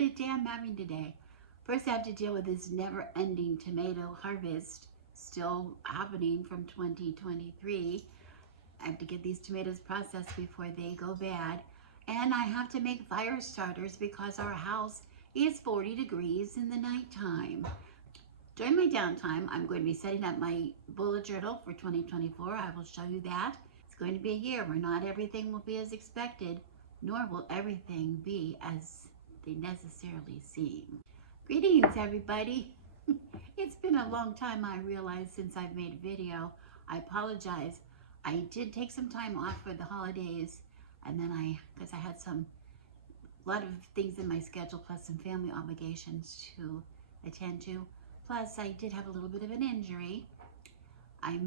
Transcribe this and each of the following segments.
What a day I'm having today. First, I have to deal with this never-ending tomato harvest still happening from 2023. I have to get these tomatoes processed before they go bad. And I have to make fire starters because our house is 40 degrees in the nighttime. During my downtime, I'm going to be setting up my bullet journal for 2024. I will show you that. It's going to be a year where not everything will be as expected, nor will everything be as they necessarily seem. Greetings, everybody. It's been a long time, I realize, since I've made a video. I apologize. I did take some time off for the holidays, and then because I had a lot of things in my schedule, plus some family obligations to attend to. Plus, I did have a little bit of an injury I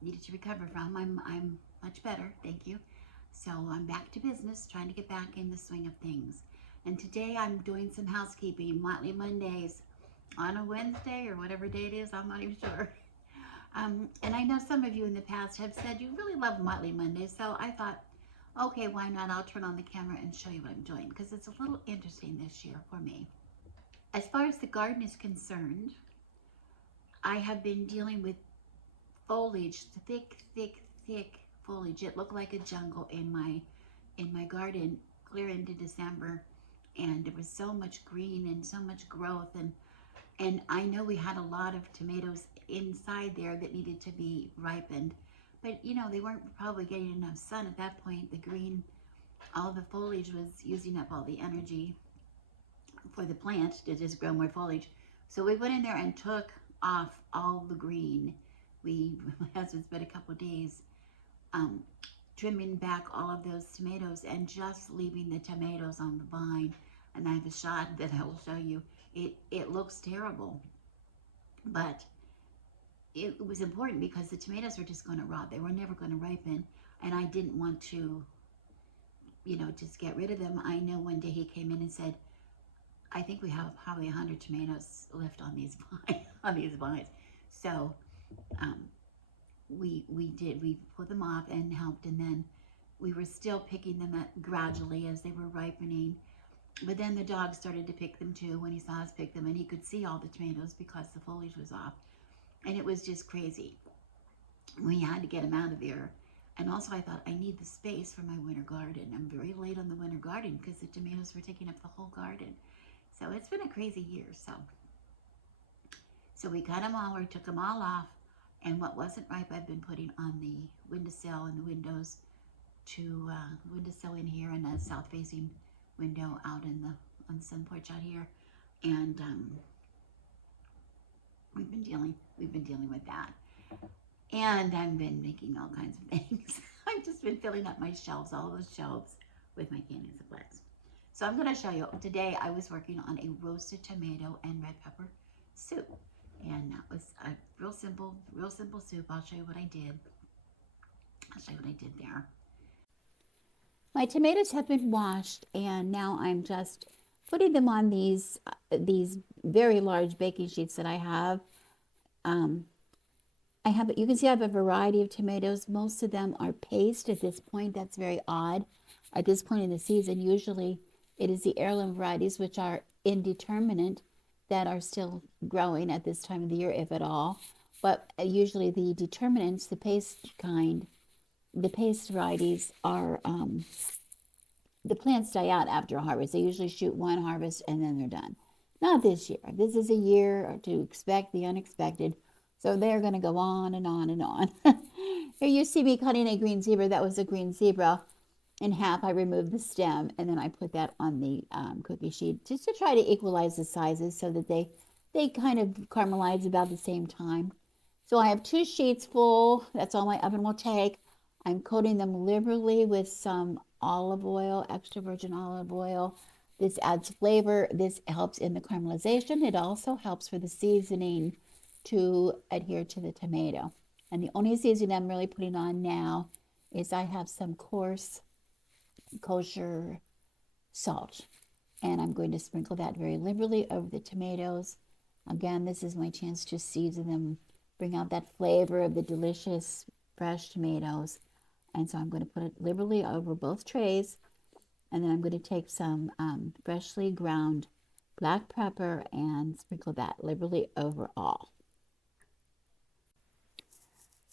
needed to recover from. I'm much better, thank you. So I'm back to business, trying to get back in the swing of things. And today I'm doing some housekeeping, Motley Mondays on a Wednesday or whatever day it is, I'm not even sure. And I know some of you in the past have said you really love Motley Mondays, so I thought, okay, why not? I'll turn on the camera and show you what I'm doing, because it's a little interesting this year for me. As far as the garden is concerned, I have been dealing with foliage, thick, thick, thick foliage. It looked like a jungle in my garden clear into December, and there was so much green and so much growth, and I know we had a lot of tomatoes inside there that needed to be ripened, but you know, they weren't probably getting enough sun at that point. The green, all the foliage was using up all the energy for the plant to just grow more foliage. So we went in there and took off all the green. My husband spent a couple of days trimming back all of those tomatoes and just leaving the tomatoes on the vine. And I have a shot that I will show you. It looks terrible, but it was important because the tomatoes were just going to rot. They were never going to ripen, and I didn't want to, just get rid of them. I know one day he came in and said, I think we have probably 100 tomatoes left on these vines. So we put them off and helped, and then we were still picking them up gradually as they were ripening. But then the dog started to pick them too when he saw us pick them, and he could see all the tomatoes because the foliage was off. And it was just crazy. We had to get them out of there. And also I thought, I need the space for my winter garden. I'm very late on the winter garden because the tomatoes were taking up the whole garden. So it's been a crazy year. So we cut them all, or took them all off. And what wasn't ripe, I've been putting on the windowsill and the windows to windowsill in here, and a south-facing window out on the sun porch out here. And we've been dealing with that. And I've been making all kinds of things. I've just been filling up my shelves, all those shelves, with my canning supplies. So I'm going to show you. Today I was working on a roasted tomato and red pepper soup. And that was a real simple soup. I'll show you what I did. There. My tomatoes have been washed, and now I'm just putting them on these very large baking sheets that I have. You can see I have a variety of tomatoes. Most of them are paste at this point. That's very odd. At this point in the season, usually it is the heirloom varieties, which are indeterminate, that are still growing at this time of the year, if at all. But usually the determinants, the paste varieties are, the plants die out after a harvest. They usually shoot one harvest and then they're done. Not this year. This is a year to expect the unexpected. So they're going to go on and on and on. Here you see me cutting a green zebra. That was a green zebra in half. I removed the stem, and then I put that on the cookie sheet just to try to equalize the sizes so that they kind of caramelize about the same time. So I have 2 sheets full. That's all my oven will take. I'm coating them liberally with some olive oil, extra virgin olive oil. This adds flavor. This helps in the caramelization. It also helps for the seasoning to adhere to the tomato. And the only seasoning I'm really putting on now is I have some coarse kosher salt, and I'm going to sprinkle that very liberally over the tomatoes. Again, this is my chance to season them, bring out that flavor of the delicious fresh tomatoes. And so I'm going to put it liberally over both trays, and then I'm going to take some freshly ground black pepper, and sprinkle that liberally over all.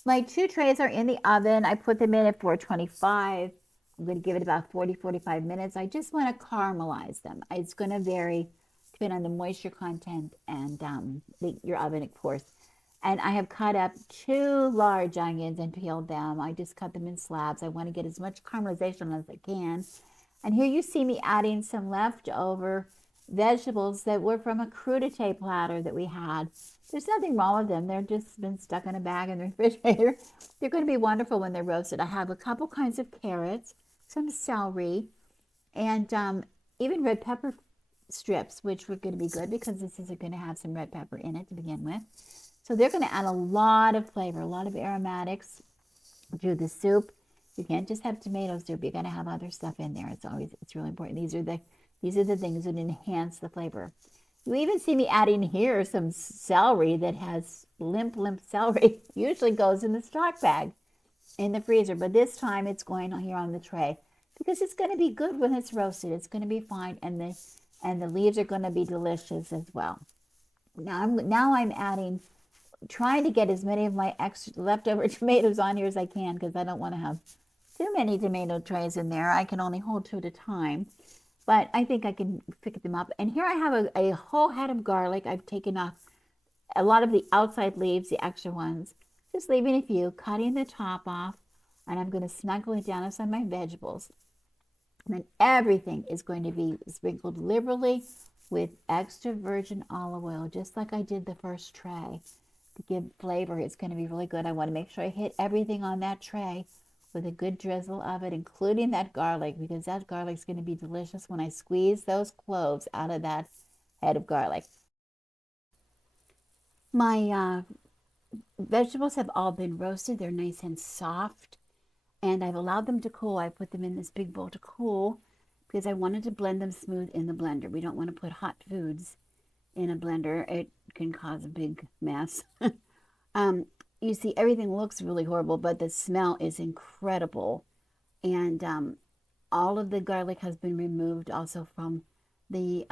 My 2 trays are in the oven. I put them in at 425. I'm going to give it about 45 minutes. I just want to caramelize them. It's going to vary depending on the moisture content and your oven, of course. And I have cut up 2 large onions and peeled them. I just cut them in slabs. I want to get as much caramelization as I can. And here you see me adding some leftover vegetables that were from a crudité platter that we had. There's nothing wrong with them. They're just been stuck in a bag in the refrigerator. They're going to be wonderful when they're roasted. I have a couple kinds of carrots, some celery, and even red pepper strips, which were going to be good because this is going to have some red pepper in it to begin with. So they're going to add a lot of flavor, a lot of aromatics to the soup. You can't just have tomato soup. You got to have other stuff in there. It's really important. These are the things that enhance the flavor. You even see me adding here some celery that has limp celery. Usually goes in the stock bag in the freezer, but this time it's going here on the tray because it's going to be good when it's roasted. It's going to be fine, and the leaves are going to be delicious as well. Now I'm trying to get as many of my extra leftover tomatoes on here as I can because I don't want to have too many tomato trays in there. I can only hold 2 at a time, but I think I can pick them up. And here I have a whole head of garlic. I've taken off a lot of the outside leaves, the extra ones, just leaving a few, cutting the top off, and I'm going to snuggle it down inside my vegetables. And then everything is going to be sprinkled liberally with extra virgin olive oil, just like I did the first tray. To give flavor, it's going to be really good. I want to make sure I hit everything on that tray with a good drizzle of it, including that garlic, because that garlic is going to be delicious when I squeeze those cloves out of that head of garlic. My vegetables have all been roasted. They're nice and soft, and I've allowed them to cool. I put them in this big bowl to cool because I wanted to blend them smooth in the blender. We don't want to put hot foods in a blender. It can cause a big mess. You see, everything looks really horrible, but the smell is incredible. And all of the garlic has been removed also from the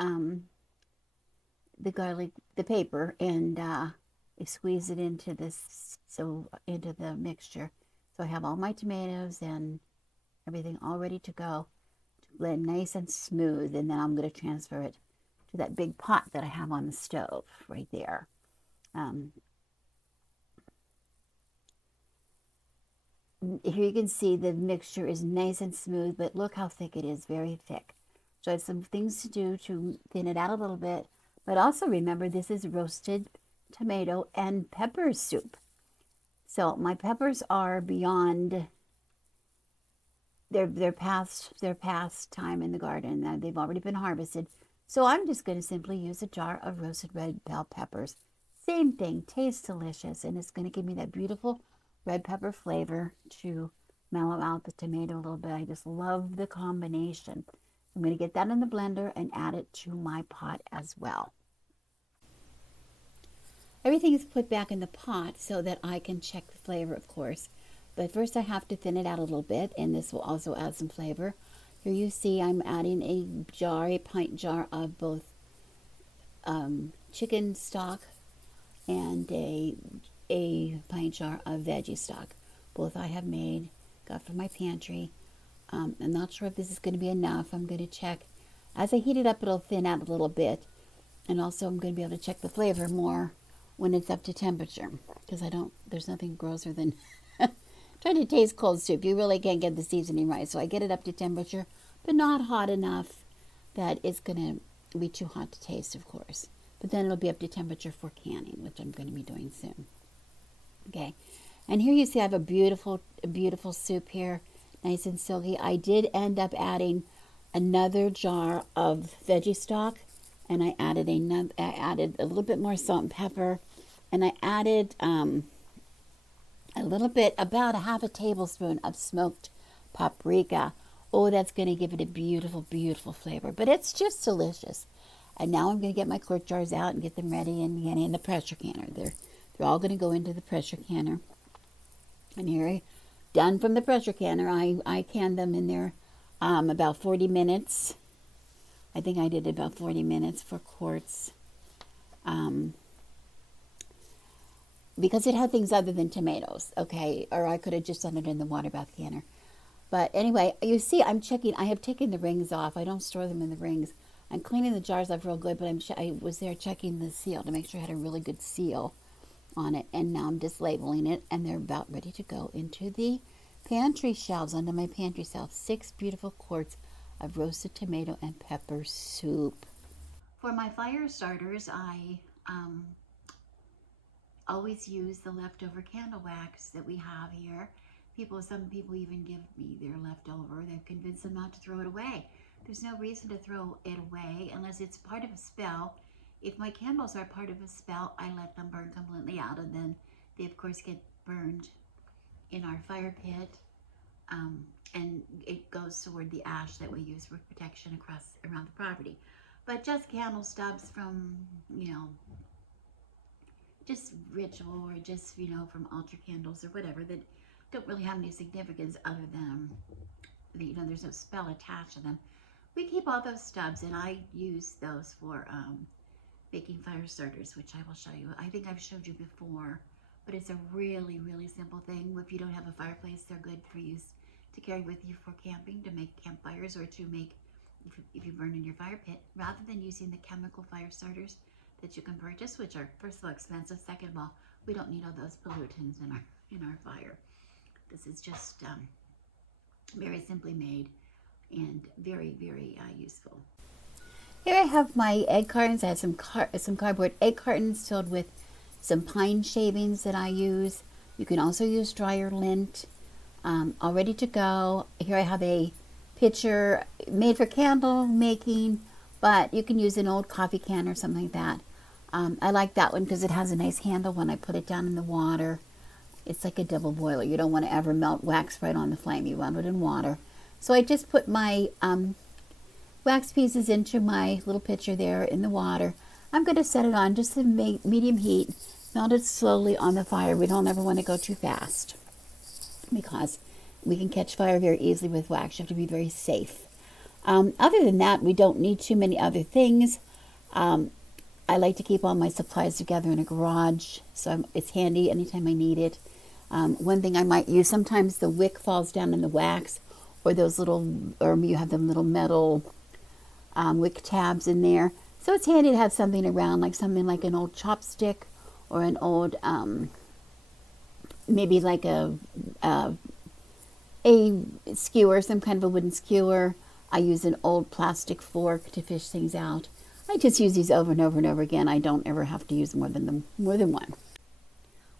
garlic, the paper, and I squeeze it into into the mixture. So I have all my tomatoes and everything all ready to go to blend nice and smooth. And then I'm going to transfer it to that big pot that I have on the stove right there. Here you can see the mixture is nice and smooth, but look how thick it is, very thick. So I have some things to do to thin it out a little bit, but also remember this is roasted tomato and pepper soup. So my peppers are beyond their past time in the garden. They've already been harvested. So I'm just going to simply use a jar of roasted red bell peppers. Same thing, tastes delicious, and it's going to give me that beautiful red pepper flavor to mellow out the tomato a little bit. I just love the combination. I'm going to get that in the blender and add it to my pot as well. Everything is put back in the pot so that I can check the flavor, of course. But first I have to thin it out a little bit, and this will also add some flavor. Here you see I'm adding a pint jar of both chicken stock and a pint jar of veggie stock. Both I have made, got from my pantry. I'm not sure if this is going to be enough. I'm going to check. As I heat it up, it'll thin out a little bit. And also I'm going to be able to check the flavor more when it's up to temperature. Because there's nothing grosser than trying to taste cold soup. You really can't get the seasoning right. So I get it up to temperature, but not hot enough that it's going to be too hot to taste, of course. But then it'll be up to temperature for canning, which I'm going to be doing soon. Okay, and here you see I have a beautiful soup here, nice and silky. I did end up adding another jar of veggie stock, and I added a little bit more salt and pepper, and I added a little bit, about a half a tablespoon of smoked paprika. Oh, that's going to give it a beautiful, beautiful flavor, but it's just delicious. And now I'm going to get my quart jars out and get them ready and get in the pressure canner. They're all going to go into the pressure canner. And here, done from the pressure canner, I canned them in there about 40 minutes I think I did about 40 minutes for quarts. Because it had things other than tomatoes, okay? Or I could have just done it in the water bath canner. But anyway, you see, I'm checking. I have taken the rings off. I don't store them in the rings. I'm cleaning the jars up real good, but I was there checking the seal to make sure I had a really good seal on it. And now I'm just labeling it, and they're about ready to go into the pantry shelves, under my pantry shelf. 6 beautiful quarts of roasted tomato and pepper soup. For my fire starters, I always use the leftover candle wax that we have here. Some people even give me their leftover. They've convinced them not to throw it away. There's no reason to throw it away unless it's part of a spell. If my candles are part of a spell, I let them burn completely out, and then they of course get burned in our fire pit, and it goes toward the ash that we use for protection around the property. But just candle stubs from, just ritual, or just, from altar candles or whatever, that don't really have any significance other than, there's no spell attached to them. We keep all those stubs, and I use those for making fire starters, which I will show you. I think I've showed you before, but it's a really, really simple thing. If you don't have a fireplace, they're good for use to carry with you for camping, to make campfires, or to make, if you burn in your fire pit, rather than using the chemical fire starters that you can purchase, which are, first of all, expensive. Second of all, we don't need all those pollutants in our fire. This is just very simply made and very, very useful. Here I have my egg cartons. I have some cardboard egg cartons filled with some pine shavings that I use. You can also use dryer lint, all ready to go. Here I have a pitcher made for candle making, but you can use an old coffee can or something like that. I like that one because it has a nice handle when I put it down in the water. It's like a double boiler. You don't want to ever melt wax right on the flame. You want it in water. So I just put my wax pieces into my little pitcher there in the water. I'm going to set it on just to medium heat, melt it slowly on the fire. We don't ever want to go too fast because we can catch fire very easily with wax. You have to be very safe. Other than that, we don't need too many other things. I like to keep all my supplies together in a garage, so it's handy anytime I need it. One thing I might use, sometimes the wick falls down in the wax, or those little, or you have them little metal wick tabs in there. So it's handy to have something around, like something like an old chopstick, or an old, maybe like a skewer, some kind of a wooden skewer. I use an old plastic fork to fish things out. I just use these over and over and over again. I don't ever have to use more than one.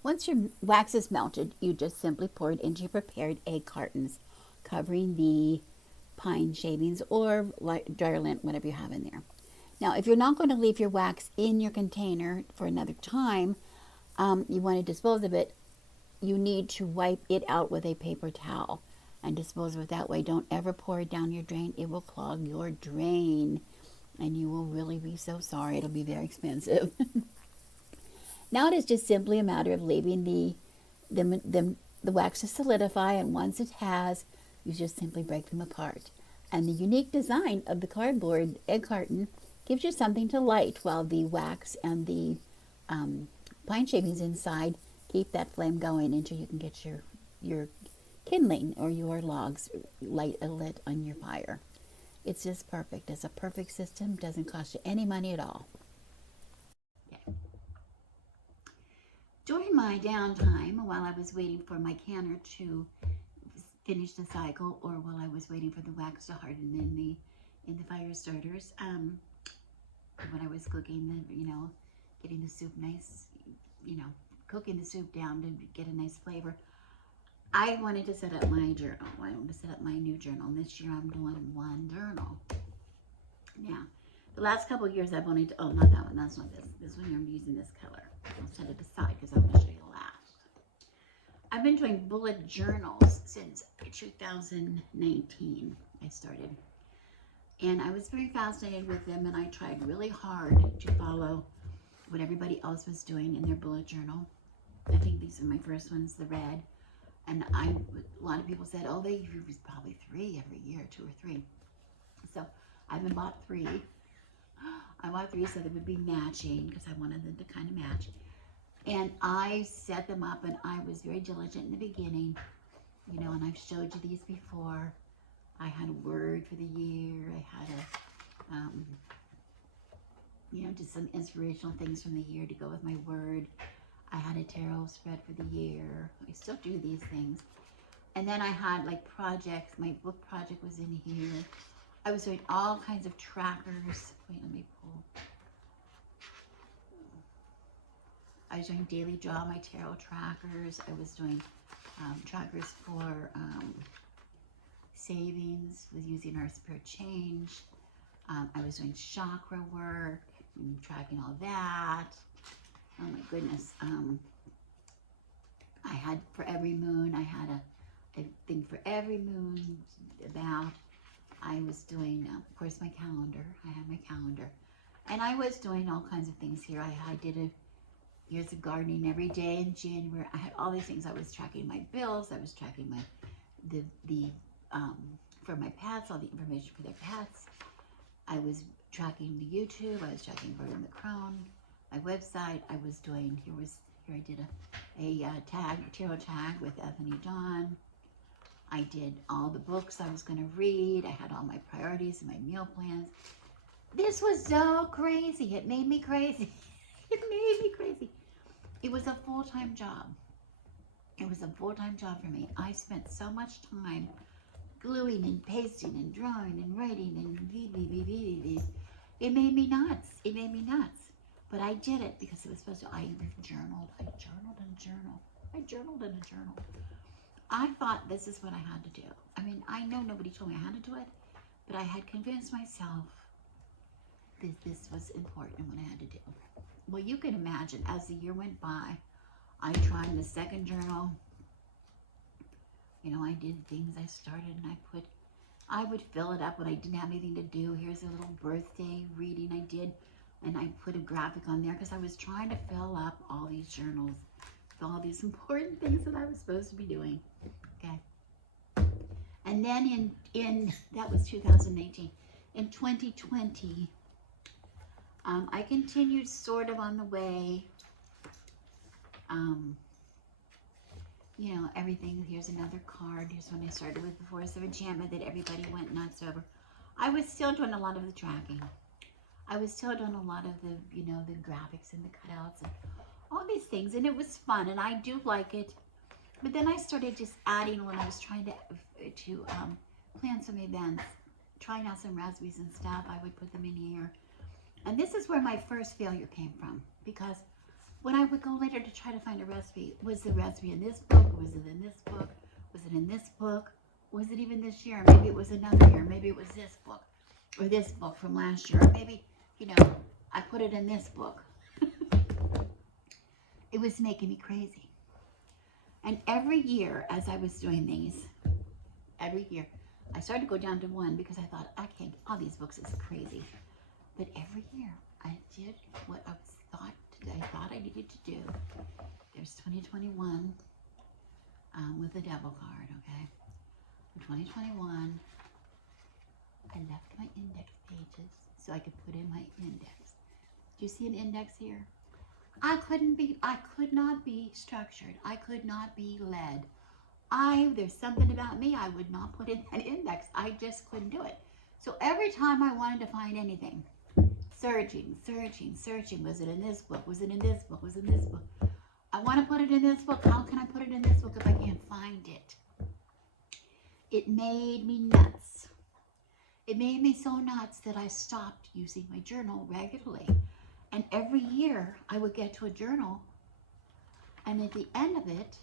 Once your wax is melted, you just simply pour it into your prepared egg cartons, covering the pine shavings or dryer lint, whatever you have in there. Now, if you're not going to leave your wax in your container for another time, you want to dispose of it, you need to wipe it out with a paper towel and dispose of it that way. Don't ever pour it down your drain. It will clog your drain, and you will really be so sorry. It'll be very expensive. Now it is just simply a matter of leaving the wax to solidify, and once it has, you just simply break them apart. And the unique design of the cardboard egg carton gives you something to light while the wax and the pine shavings inside keep that flame going until you can get your kindling or your logs lit on your fire. It's just perfect. It's a perfect system. Doesn't cost you any money at all. Okay. During my downtime, while I was waiting for my canner to finish the cycle, or while I was waiting for the wax to harden in the fire starters, when I was cooking getting the soup nice, cooking the soup down to get a nice flavor, I wanted to set up my journal. I wanted to set up my new journal. And this year I'm doing one journal. Now, the last couple of years I've only, not that one, that's not this. This one here I'm using this color. I'll set it aside because I'm going to show you last. I've been doing bullet journals since 2019 I started. And I was very fascinated with them, and I tried really hard to follow what everybody else was doing in their bullet journal. I think these are my first ones, the red. And a lot of people said, oh, they use probably 3 every year, 2 or 3. So I haven't bought 3. I bought 3 so they would be matching because I wanted them to kind of match. And I set them up, and I was very diligent in the beginning, you know, and I've showed you these before. I had a word for the year. I had a, you know, just some inspirational things from the year to go with my word. I had a tarot spread for the year. I still do these things. And then I had like projects. My book project was in here. I was doing all kinds of trackers. Wait, let me pull. I was doing daily draw, my tarot trackers. I was doing trackers for savings with using our spirit change. I was doing chakra work and tracking all that. Oh my goodness. I had for every moon, I had a thing for every moon about. I was doing, of course, my calendar. I had my calendar. And I was doing all kinds of things here. I did years of gardening every day in January. I had all these things. I was tracking my bills. I was tracking my, for my pets, all the information for their pets. I was tracking the YouTube. I was tracking Burning the Crown, my website. I was doing, here I did a tarot tag with Anthony Dawn. I did all the books I was going to read. I had all my priorities and my meal plans. This was so crazy. It made me crazy. It made me crazy. It was a full-time job. It was a full-time job for me. I spent so much time gluing and pasting and drawing and writing and it made me nuts. It made me nuts. But I did it because it was supposed to. I journaled. I journaled and journaled. I journaled and a journal. I thought this is what I had to do. I mean, I know nobody told me I had to do it, but I had convinced myself that this was important and what I had to do. Well, you can imagine, as the year went by, I tried the second journal. You know, I did things. I started and I would fill it up when I didn't have anything to do. Here's a little birthday reading I did, and I put a graphic on there because I was trying to fill up all these journals with all these important things that I was supposed to be doing. Okay. And then in that was 2018. In 2020, I continued sort of on the way. You know, everything. Here's another card. Here's when I started with the Force of Enchantment that everybody went nuts over. I was still doing a lot of the tracking. I was still doing a lot of the, you know, the graphics and the cutouts and all these things. And it was fun, and I do like it. But then I started just adding when I was trying to plan some events, trying out some recipes and stuff. I would put them in here. And this is where my first failure came from, because when I would go later to try to find a recipe, was the recipe in this book? Was it in this book? Was it in this book? Was it even this year? Maybe it was another year. Maybe it was this book or this book from last year. Or maybe, you know, I put it in this book. It was making me crazy. And every year as I was doing these, every year, I started to go down to 1 because I thought, I can't, all these books is crazy. But every year I did what I thought I needed to do. There's 2021 with the devil card, okay? In 2021, I left my index pages so I could put in my index. Do you see an index here? I could not be structured. I could not be led. There's something about me I would not put in an index. I just couldn't do it. So every time I wanted to find anything, searching. Was it in this book? Was it in this book? Was it in this book? I want to put it in this book. How can I put it in this book if I can't find it? It made me nuts. It made me so nuts that I stopped using my journal regularly. And every year I would get to a journal, and at the end of it,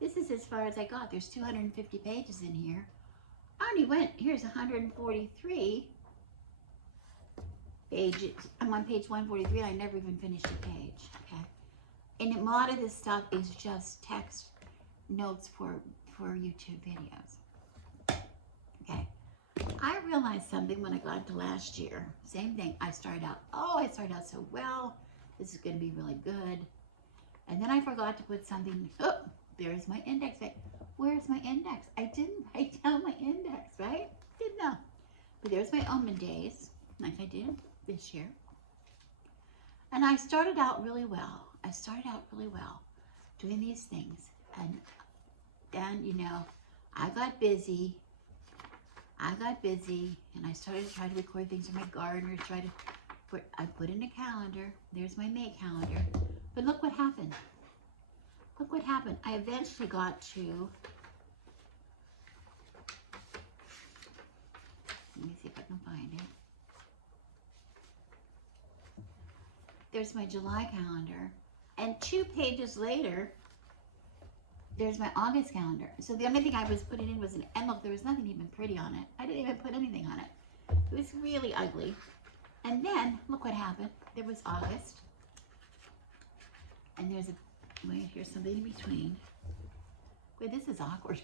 this is as far as I got. There's 250 pages in here. I only went, here's 143 pages. I'm on page 143, and I never even finished a page, okay? And a lot of this stuff is just text notes for YouTube videos, okay? I realized something when I got into last year. Same thing. I started out so well. This is going to be really good. And then I forgot to put something. Oh, there's my index. Where's my index? I didn't write down my index, right? Didn't know. So there's my almond days, like I did this year. And I started out really well. I started out really well doing these things. And then, you know, I got busy. And I started to try to record things in my garden, or I put in a calendar. There's my May calendar. But look what happened. Look what happened. I eventually got to, let me see if I can find it. There's my July calendar. And 2 pages later, there's my August calendar. So the only thing I was putting in was an envelope. There was nothing even pretty on it. I didn't even put anything on it. It was really ugly. And then, look what happened. There was August. And there's wait, here's something in between. Wait, this is awkward.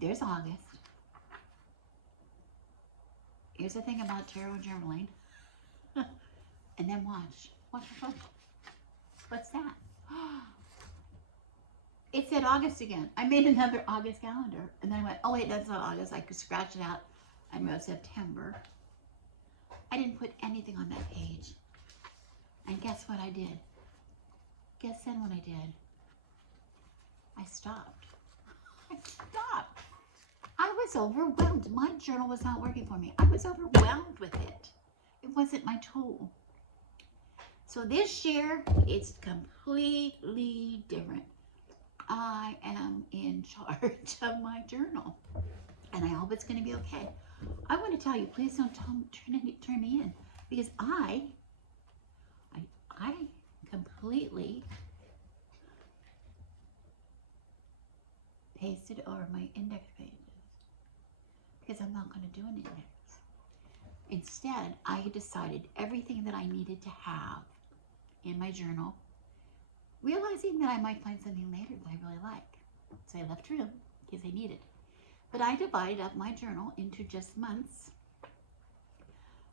There's August. Here's the thing about tarot journaling. And then watch. What's that? It said August again. I made another August calendar. And then I went, oh wait, that's not August. I could scratch it out and wrote September. I didn't put anything on that page. And guess what I did? Guess then what I did? I stopped. I stopped. I was overwhelmed. My journal was not working for me. I was overwhelmed with it. It wasn't my tool. So this year, it's completely different. I am in charge of my journal. And I hope it's going to be okay. I want to tell you, please don't turn me in. Because I completely pasted over my index pages. Because I'm not going to do an index. Instead, I decided everything that I needed to have in my journal, realizing that I might find something later that I really like. So I left room because I need it. But I divided up my journal into just months.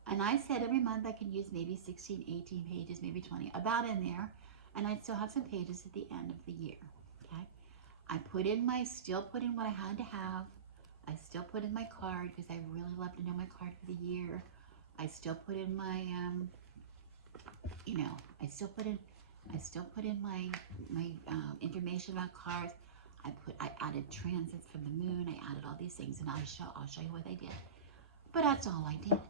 And I said every month I can use maybe 16, 18 pages, maybe 20, about in there. And I'd still have some pages at the end of the year, okay? I still put in what I had to have. I still put in my card because I really love to know my card for the year. I still put in my, I still put in my information about cards. I added transits from the moon. I added all these things, and I'll show you what I did. But that's all I did.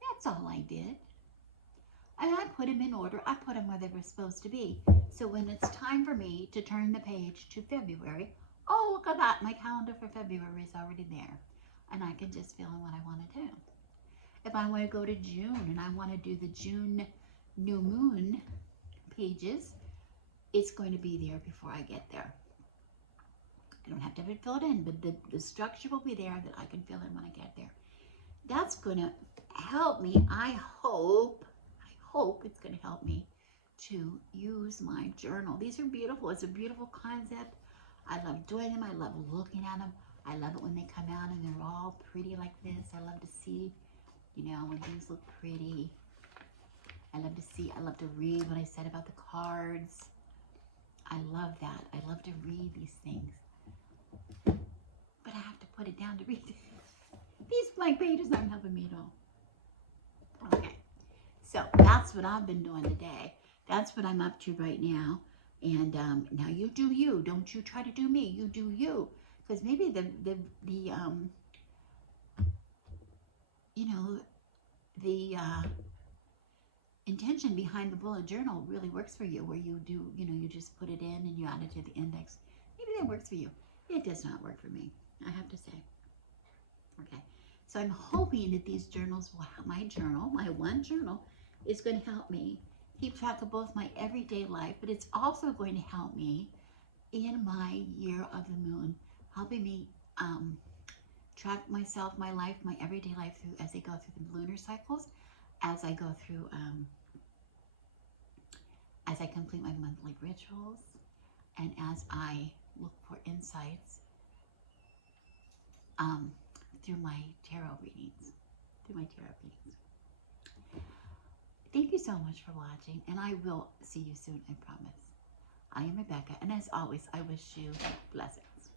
That's all I did. And I put them in order. I put them where they were supposed to be. So when it's time for me to turn the page to February, oh, look at that. My calendar for February is already there. And I can just fill in what I want to do. If I want to go to June and I want to do the June new moon pages, it's going to be there before I get there. I don't have to have it filled in, but the structure will be there that I can fill in when I get there. That's going to help me. I hope it's going to help me to use my journal. These are beautiful. It's a beautiful concept. I love doing them. I love looking at them. I love it when they come out and they're all pretty like this. I love to see, when things look pretty. I love to read what I said about the cards. I love that. I love to read these things. But I have to put it down to read. These blank pages aren't helping me at all. Okay. So that's what I've been doing today. That's what I'm up to right now. And now you do you. Don't you try to do me. You do you. Because maybe the intention behind the bullet journal really works for you, where you do, you just put it in and you add it to the index. Maybe that works for you. It does not work for me, I have to say. Okay, so I'm hoping that these journals will help. My one journal is going to help me keep track of both my everyday life, but it's also going to help me in my year of the moon, helping me track myself, my life, my everyday life through as I go through the lunar cycles, as I go through, as I complete my monthly rituals, and as I look for insights through my tarot readings. Thank you so much for watching, and I will see you soon, I promise. I am Rebecca, and as always, I wish you blessings.